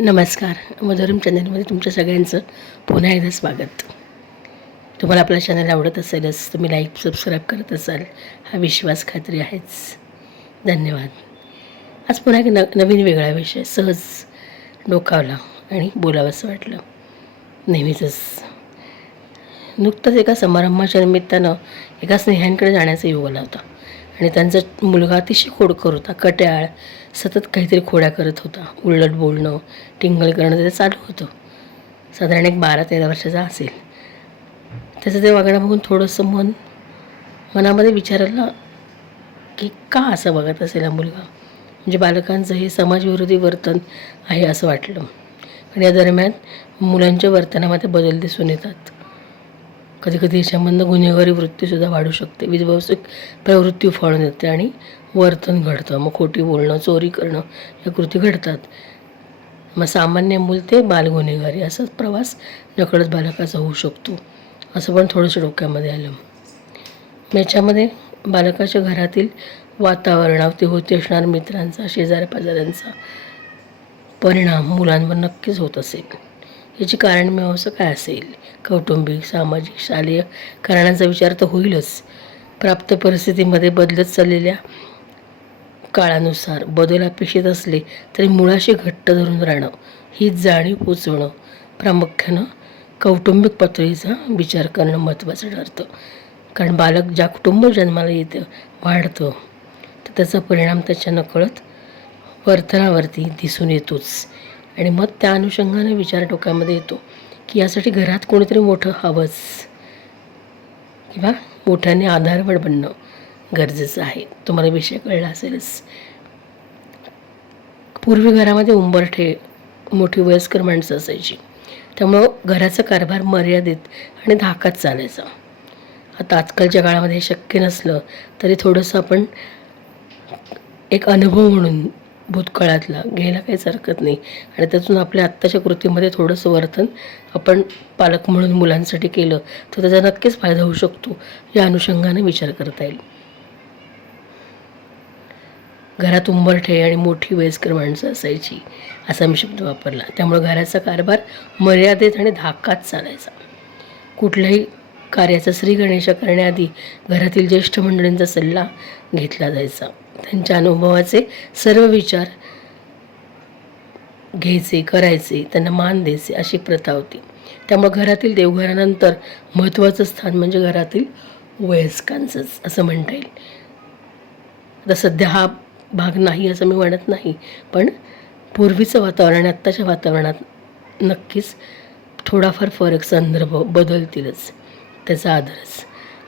नमस्कार. मधुरम चॅनलमध्ये तुमच्या सगळ्यांचं पुन्हा एकदा स्वागत. तुम्हाला आपल्या चॅनल आवडत असेलच, तुम्ही लाईक सबस्क्राईब करत असाल हा विश्वास खात्री आहेच. धन्यवाद. आज पुन्हा एक नवीन वेगळा विषय सहज डोकावला आणि बोलावंसं वाटलं. नेहमीचंच नुकतंच एका समारंभाच्या निमित्तानं एका स्नेहांकडे जाण्याचा योग आला होता आणि त्यांचा मुलगा अतिशय खोडकर होता. कट्याळ, सतत काहीतरी खोड्या करत होता. उलट बोलणं, टिंगल करणं त्याचं चालू होतं. साधारण एक 12-13 वर्षाचा असेल. त्याचं ते वागणं बघून थोडंसं मनामध्ये विचारलं की का असं बघत असेल हा मुलगा. म्हणजे बालकांचं हे समाजविरोधी वर्तन आहे असं वाटलं. आणि या दरम्यान मुलांच्या वर्तनामध्ये बदल दिसून येतात. कधीकधी याच्यामधनं गुन्हेगारी वृत्तीसुद्धा वाढू शकते. विध्वंसक प्रवृत्ती उफाळून येते आणि वर्तन घडतं. मग खोटी बोलणं, चोरी करणं या कृती घडतात. मग सामान्य मूल ते बालगुन्हेगारी असाच प्रवास नकळत बालकाचा होऊ शकतो, असं पण थोडंसं डोक्यामध्ये आलं. याच्यामध्ये बालकाच्या घरातील वातावरणावरती होती असणाऱ्या मित्रांचा, शेजाऱ्यापाजाऱ्यांचा परिणाम मुलांवर नक्कीच होत असेल. याची कारणमीमांसा काय असेल? कौटुंबिक, सामाजिक, शालेय कारणांचा विचार तर होईलच. प्राप्त परिस्थितीमध्ये बदलत चाललेल्या काळानुसार बदल अपेक्षित असले तरी मुळाशी घट्ट धरून राहणं, ही जाणीव पोचवणं, प्रामुख्यानं कौटुंबिक पातळीचा विचार करणं महत्त्वाचं ठरतं. कारण बालक ज्या कुटुंब जन्माला येतं, वाढतं, तर त्याचा परिणाम त्याच्या नकळत वर्तनावरती दिसून येतोच. आणि मग त्या अनुषंगाने विचार डोक्यामध्ये येतो की यासाठी घरात कोणीतरी मोठं हवंच किंवा मोठ्याने आधारवड बनणं गरजेचं आहे. तुम्हाला विषय कळला असेलच. पूर्वी घरामध्ये उंबरठे, मोठी वयस्कर माणसं असायची. त्यामुळं घराचा कारभार मर्यादित आणि धाकात चालायचा. आता आजकालच्या काळामध्ये हे शक्य नसलं तरी थोडंसं आपण एक अनुभव म्हणून भूतकाळातला घ्यायला काहीच हरकत नाही. आणि त्यातून आपल्या आत्ताच्या कृतीमध्ये थोडंसं वर्तन आपण पालक म्हणून मुलांसाठी केलं तर त्याचा नक्कीच फायदा होऊ शकतो. या अनुषंगाने विचार करता येईल. घरात उंबरठे आणि मोठी वयस्कर माणसं असायची असा मी शब्द वापरला. त्यामुळे घराचा कारभार मर्यादित आणि धाकात चालायचा. कुठल्याही कार्याचा श्रीगणेशा करण्याआधी घरातील ज्येष्ठ मंडळींचा सल्ला घेतला जायचा. त्यांच्या अनुभवाचे सर्व विचार घ्यायचे, करायचे, त्यांना मान द्यायचे अशी प्रथा होती. त्यामुळे घरातील देवघरानंतर महत्त्वाचं स्थान म्हणजे घरातील वयस्कांचंच असं म्हणता येईल. आता सध्या हा भाग नाही असं मी म्हणत नाही, पण पूर्वीचं वातावरण आणि आत्ताच्या वातावरणात नक्कीच थोडाफार फरक, संदर्भ बदलतीलच. त्याचा आदरच.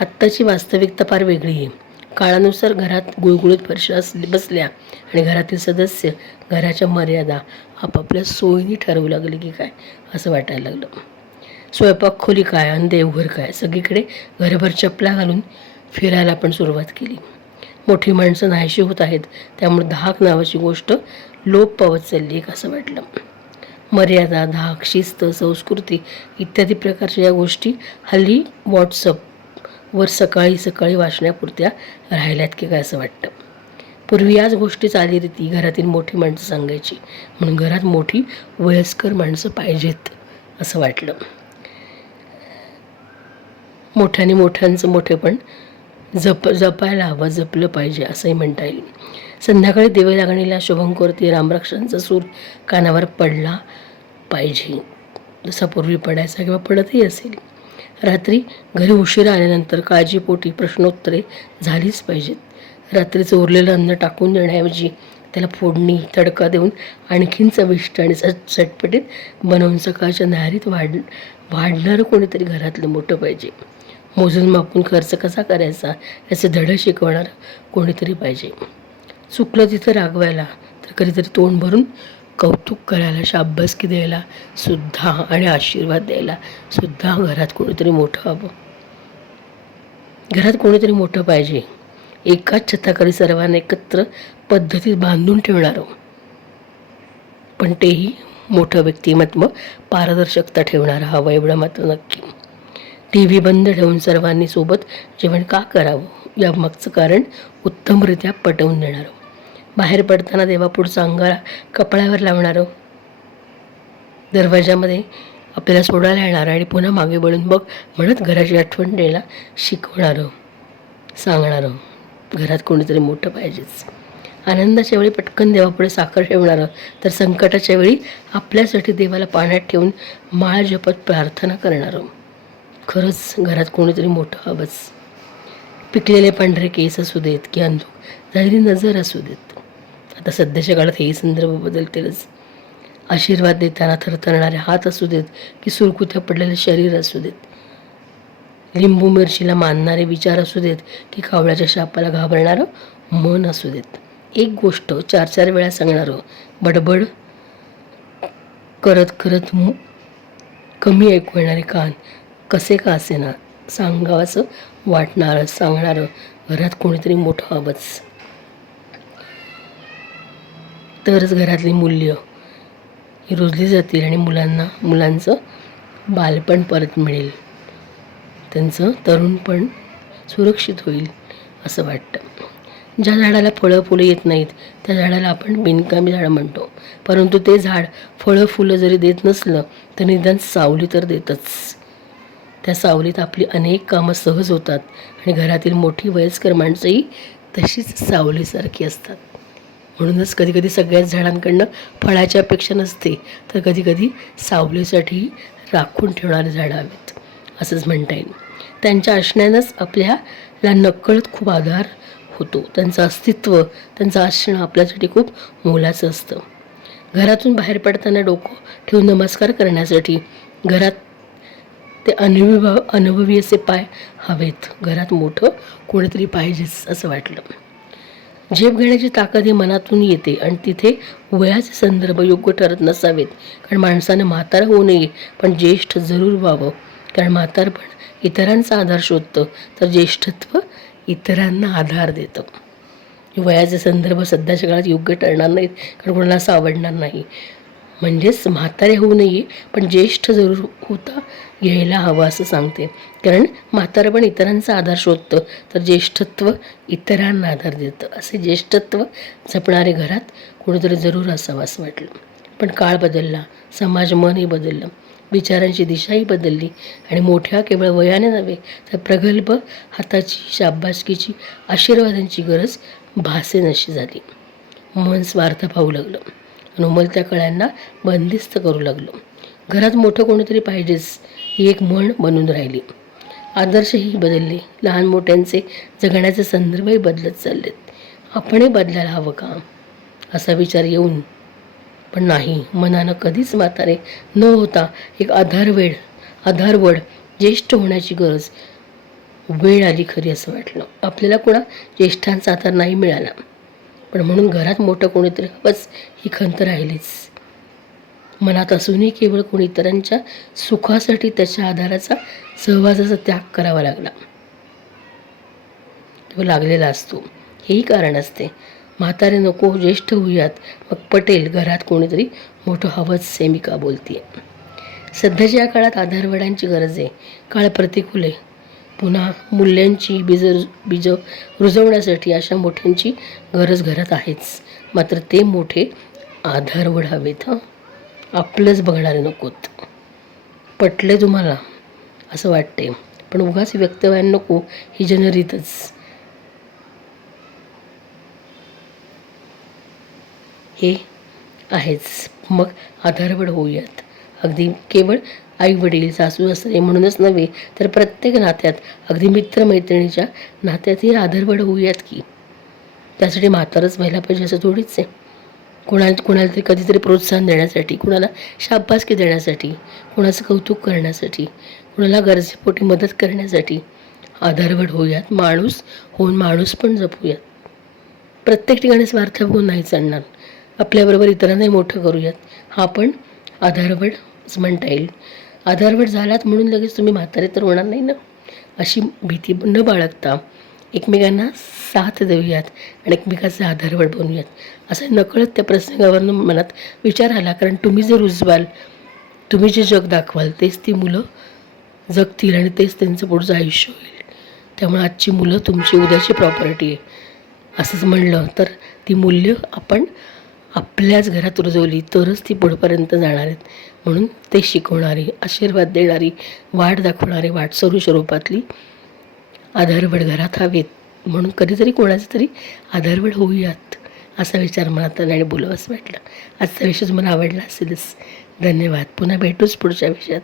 आत्ताची वास्तविकता फार वेगळी आहे. काळानुसार घरात गुळगुळीत फरशा बसल्या आणि घरातील सदस्य घराच्या मर्यादा आपापल्या सोयीने ठरवू लागले की काय असं वाटायला लागलं. स्वयंपाक खोली काय आणि देवघर काय, सगळीकडे घरभर चपला घालून फिरायला पण सुरुवात केली. मोठी माणसं नाहीशी होत आहेत, त्यामुळे धाक नावाची गोष्ट लोप पावत चालली आहे असं वाटलं. मर्यादा, धाक, शिस्त, संस्कृती इत्यादी प्रकारच्या या गोष्टी हल्ली व्हॉट्सअपवर सकाळी सकाळी वाचण्यापुरत्या राहिल्यात की काय असं वाटतं. पूर्वी याच गोष्टी चालीरीती घरातील मोठी माणसं सांगायची, म्हणून घरात मोठी वयस्कर माणसं पाहिजेत असं वाटलं. मोठ्याने मोठ्यांचं मोठेपण जपायला हवं, जपलं पाहिजे असंही म्हणता येईल. संध्याकाळी दिवे लागणीला शुभंकरोती रामरक्षांचा सूर कानावर पडला पाहिजे, जसा पूर्वी पडायचा किंवा पडतही असेल. रात्री घरी उशिरा आल्यानंतर काळजीपोटी प्रश्नोत्तरे झालीच पाहिजेत. रात्रीचं उरलेलं अन्न टाकून देण्याऐवजी त्याला फोडणी, तडका देऊन आणखीन चविष्ट आणि चटपटीत बनवून सकाळच्या न्याहारीत वाढणारं कोणीतरी घरातलं मोठं पाहिजे. मोजून मापून खर्च कसा करायचा याचे धडे शिकवणारं कोणीतरी पाहिजे. चुकलं तिथं रागवायला तर कधीतरी तोंड भरून कौतुक करायला, शाबासकी द्यायला सुद्धा आणि आशीर्वाद द्यायला सुद्धा घरात कोणीतरी मोठं हवं. घरात कोणीतरी मोठं पाहिजे. एकाच छताखाली सर्वांना एकत्र पद्धतीत बांधून ठेवणारं, पण तेही मोठं व्यक्तिमत्व, पारदर्शकता ठेवणारं हवं, एवढं मात्र नक्की. TV बंद ठेवून सर्वांनी सोबत जेवण का करावं यामागचं कारण उत्तमरित्या पटवून देणारं. बाहेर पडताना देवापुढचं अंगारा कपड्यावर लावणारं, दरवाजामध्ये आपल्याला सोडायला येणारं आणि पुन्हा मागे वळून बघ म्हणत घराची आठवण द्यायला शिकवणारं, सांगणारं. घरात कोणीतरी मोठं पाहिजेच. आनंदाच्या वेळी पटकन देवापुढे साखर ठेवणारं, तर संकटाच्या वेळी आपल्यासाठी देवाला पाण्यात ठेवून माळ जपत प्रार्थना करणारं. खरंच घरात कोणीतरी मोठं हवंच. पिकलेले पांढरे केस असू देत की अंधूक झालेली नजर असू देत. आता सध्याच्या काळात हेही संदर्भ बदलतीलच. आशीर्वाद देताना थरथरणारे हात असू देत की सुरकुत्या पडलेले शरीर असू देत. लिंबू मिरचीला मानणारे विचार असू देत की कावळ्याच्या शापाला घाबरणारं मन असू देत. एक गोष्ट 4-4 वेळा सांगणारं, बडबड करत करत कमी ऐकू येणारे कान, कसे का असेना सांगावंसं वाटणारं, सांगणारं. घरात कोणीतरी मोठं हवंच. तरच घरातली मूल्य ही रुजली जातील आणि मुलांचं बालपण परत मिळेल. त्यांचं तरुणपण सुरक्षित होईल असं वाटतं. ज्या झाडाला फळं फुलं येत नाहीत त्या झाडाला आपण बिनकामी झाडं म्हणतो. परंतु ते झाड फळं फुलं जरी देत नसलं तर निदान सावली तर देतच. त्या सावलीत आपली अनेक कामं सहज होतात आणि घरातील मोठी वयस्कर माणसंही तशीच सावलीसारखी असतात. म्हणूनच कधीकधी सगळ्याच झाडांकडनं फळाची अपेक्षा नसते, तर कधीकधी सावलीसाठी राखून ठेवणारी झाडं हवीत असंच म्हणता येईल. त्यांच्या असण्यानंच आपल्याला नकळत खूप आधार होतो. त्यांचं अस्तित्व, त्यांचं असणं आपल्यासाठी खूप मोलाचं असतं. घरातून बाहेर पडताना डोकं ठेवून नमस्कार करण्यासाठी घरात ते अनुभवी असे पाय हवेत. घरात मोठं कोणीतरी पाहिजेच असं वाटलं. झेप घेण्याची ताकद ही मनातून येते आणि तिथे वयाचे संदर्भ योग्य ठरत नसावेत. कारण माणसानं म्हातारं होऊ नये, पण ज्येष्ठ जरूर व्हावं. कारण म्हातारपण इतरांचा आधार शोधतं, तर ज्येष्ठत्व इतरांना आधार देतं. वयाचे संदर्भ सध्याच्या काळात योग्य ठरणार नाहीत, कारण कोणाला असं आवडणार नाही. म्हणजेच म्हातारे होऊ नये, पण ज्येष्ठ जरूर होता यायला हवं असं सांगते. कारण म्हातारपण इतरांचा आधार शोधतं, तर ज्येष्ठत्व इतरांना आधार देतं. असे ज्येष्ठत्व जपणारे घरात कोणीतरी जरूर असावं असं वाटलं. पण काळ बदलला, समाज मनही बदललं, विचारांची दिशाही बदलली आणि मोठ्या केवळ वयाने नव्हे तर प्रगल्भ हाताची, शाबासकीची, आशीर्वादांची गरज भासेनशी झाली. मन स्वार्थ पाहू लागलं आणि उमलत्या कळ्यांना बंदिस्त करू लागलं. घरात मोठं कोणीतरी पाहिजेच ही एक म्हण बनून राहिली. आदर्शही बदलले, लहान मोठ्यांचे जगण्याचे संदर्भही बदलत चाललेत. आपणही बदलायला हवं का असा विचार येऊन, पण नाही, मनानं कधीच म्हातारे न होता एक आधारवड ज्येष्ठ होण्याची गरज वेळ आली खरी असं वाटलं. आपल्याला कोणा ज्येष्ठांचा आधार नाही मिळाला, पण म्हणून घरात मोठं कोणीतरी हवंच ही खंत राहिलीच. मनात असूनही केवळ कोणी इतरांच्या सुखासाठी त्याच्या आधाराचा, सहवासाचा त्याग करावा लागला किंवा लागलेला असतो. हेही कारण असते. म्हातारे नको, ज्येष्ठ होऊयात, मग पटेल घरात कोणीतरी मोठं हवंच सेमिका बोलतीये. सध्याच्या काळात आधारवडांची गरज आहे. काळ प्रतिकूल आहे. पुन्हा मूल्यांची बीजं रुजवण्यासाठी अशा मोठ्यांची गरज घरात आहेच. मात्र ते मोठे आधारवड हवेत. आपलंच बघणारे नकोत. पटले तुम्हाला असं वाटते, पण उगाच व्यक्तव्यान नको ही जनरीतच. हे आहेच. मग आधारवड होऊयात. अगदी केवळ आई वडील, सासू सासरे म्हणूनच नव्हे तर प्रत्येक नात्यात, अगदी मित्रमैत्रिणीच्या नात्यातही आधारवड होऊयात की. त्यासाठी म्हातारच व्हायला पाहिजे असं थोडीच आहे. कोणाला तरी कधीतरी प्रोत्साहन देण्यासाठी, कुणाला शाबासकी देण्यासाठी, कुणाचं कौतुक करण्यासाठी, कुणाला गरजेपोटी मदत करण्यासाठी आधारवड होऊयात. माणूस होऊन माणूस पण जपूयात. प्रत्येक ठिकाणी स्वार्थ बघून नाही चालणार. आपल्याबरोबर इतरांनाही मोठं करूयात. हा पण आधारवडच म्हणता येईल. आधारवड झालात म्हणून लगेच तुम्ही म्हातारे तर होणार नाही ना, अशी भीती न बाळगता एकमेकांना साथ देऊयात आणि एकमेकाचा आधारवड बनूयात. असं नकळत त्या प्रसंगावरून मनात विचार आला. कारण तुम्ही जे रुजवाल, तुम्ही जे जग दाखवाल तेच ती मुलं जगतील आणि तेच त्यांचं पुढचं आयुष्य होईल. त्यामुळे आजची मुलं तुमची उद्याची प्रॉपर्टी आहे. असंच म्हणलं तर ती मूल्य आपण आपल्याच घरात रुजवली तरच ती पुढपर्यंत जाणार आहेत. म्हणून ते शिकवणारी, आशीर्वाद देणारी, वाट दाखवणारी, वाटसरू स्वरूपातली आधारवड घरात हवेत. म्हणून कधीतरी कोणाचं तरी आधारवड होऊयात असा विचार मनात आला आणि बोलावंसं वाटलं. आजचा विषय तुम्हाला आवडला असेलच. धन्यवाद. पुन्हा भेटूच पुढच्या विषयात.